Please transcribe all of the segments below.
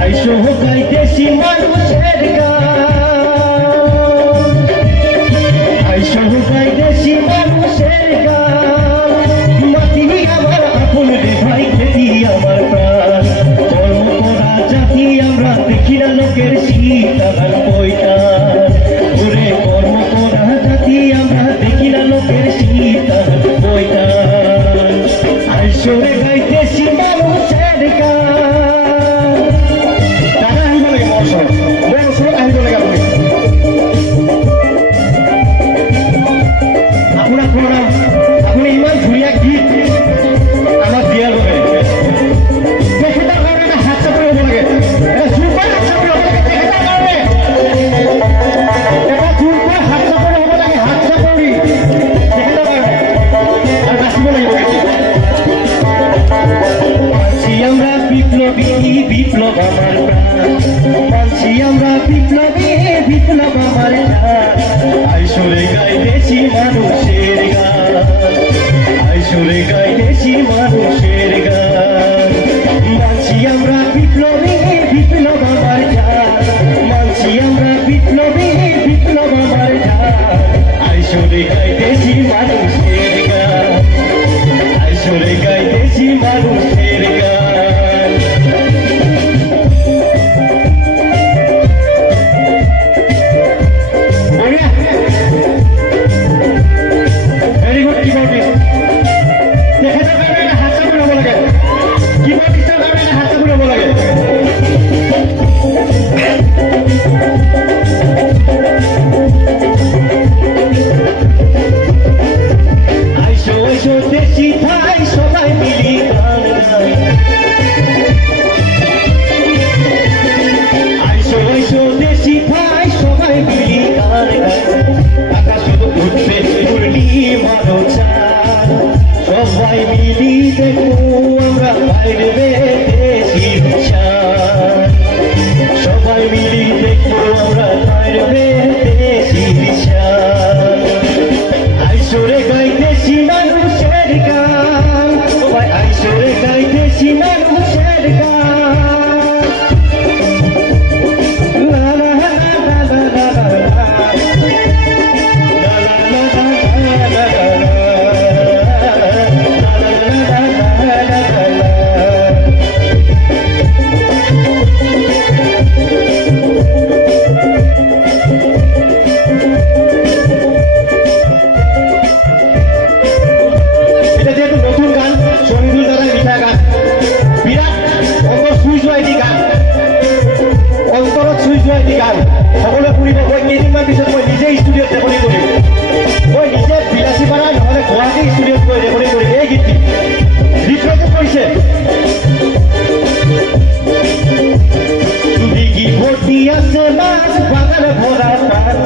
আইসো গাইতেছি মানুষের গান, আইসো গাইতেছি মানুষের গান। মাটি আমার আপন রে ভাই, খেতি আমার প্রাণ। কর্ম করা জাতি আমরা, দেখি না লোকের শীতাগান বইটান। ওরে কর্ম করা জাতি আমরা, দেখি না লোকের শীতাগান বইটান। আইসো রে গাইতেছি মানুষের গান। দাদা আহিব লাগে মোৰ ওচৰত, মোৰ ওচৰত আহিব লাগে আপুনি। আপোনাক প্ৰণাম, আপুনি ইমান ধুনীয়া গীত আমাক দিয়াৰ বাবে। তেখেতৰ কাৰণে এটা হাত চাপৰি হ'ব লাগে, এটা জোৰকৈ হাত চাপৰি হ'ব লাগে তেখেতৰ কাৰণে। এটা জোৰকৈ হাত চাপৰি হ'ব লাগে, হাত চাপৰি তেখেতৰ কাৰণে। আৰু নাচিব লাগিব এতিয়া। মানসি আমরা বিপ্লবী, বিপ্লব আমার প্রাণ। মানসি আমরা বিপ্লবী, বিপ্লব আমার প্রাণ। আইসরে গাইতেছি মানুষের গান, আইসরে গাইতেছি মানুষের গান। মানসি আমরা বিপ্লবী, বিপ্লব আমার প্রাণ। মানসি আমরা বিপ্লবী, বিপ্লব আমার প্রাণ। আইসরে গাইতেছি মানুষের গান, আইসরে গাইতেছি মানুষের গান। ভেরি গুড কিবোর্ডিস্ট, তেখেতৰ কাৰণে এটা হাত চাপৰি হ'ব লাগে। কিবোর্ডিষ্টৰ কাৰণে এটা হাত চাপৰি হ'ব লাগে। আইসো আইসো দেশি ভাই, সবাই মিলি গান গাই। আইসো আইসো দেশি ভাই, সবাই মিলি গান গাই। আকাশ উঠবে পূর্ণিমার চাঁদ, সবাই মিলি দেখো আমরা বাইরে দেশির শান। সবাই মিলি দেখো আমরা বাইরে দেশির শান। আইসরে গাইতেছি মানুষের গান, সবাই আইসরে গাইতেছি মানুষের গান। লা লা লা লা লা লা লা লা, লা লা লা লা লা লা লা, লা লা লা লা লা লা। এটা যেহেতু নতুন গান, শহীদুল দাদার লিখা গান, বিরাট অন্তর চুই যোৱা এটি গান, অন্তৰত চুই যোৱা এটি গান। সকলোৱে শুনিব। মই কেইদিনমান পিছত মই নিজে ষ্টুডিঅ'ত ৰেকৰ্ডিং কৰিম। মই নিজে বিলাচীপাৰা নহ'লে গুৱাহাটী ষ্টুডিঅ'ত গৈ ৰেকৰ্ডিং কৰিম এই গীতটি। ৰিপ্ৰেজেণ্ট কৰিছে দিঘি ভৰ্তি আছে মাছ, বাগান ভৰা পান।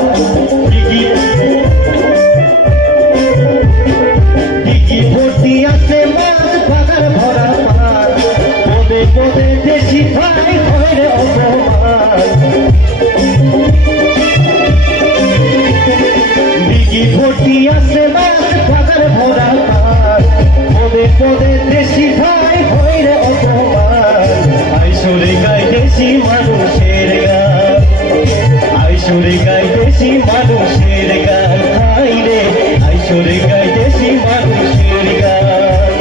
দিঘি ভর্তি আছে মাছ, বাগান ভরা পান। পদে পদে দেশি ভাই হয় রে অপমান। দিঘি ভর্তি আছে মাছ, বাগান ভরা পান। পদে পদে দেশি ভাই হয় রে অপমান। আইসরে গাইতেছি মানুষের গান, আইসরে গাইতেছি মানুষের গান। হাই রে আইসরে গাইতেছি মানুষের গান,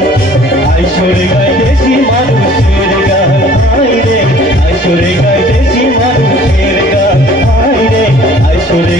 আইসরে গাইতেছি মানুষের গান। হাই রে আইসরে গাইতেছি মানুষের গান, হাই রে আইসরে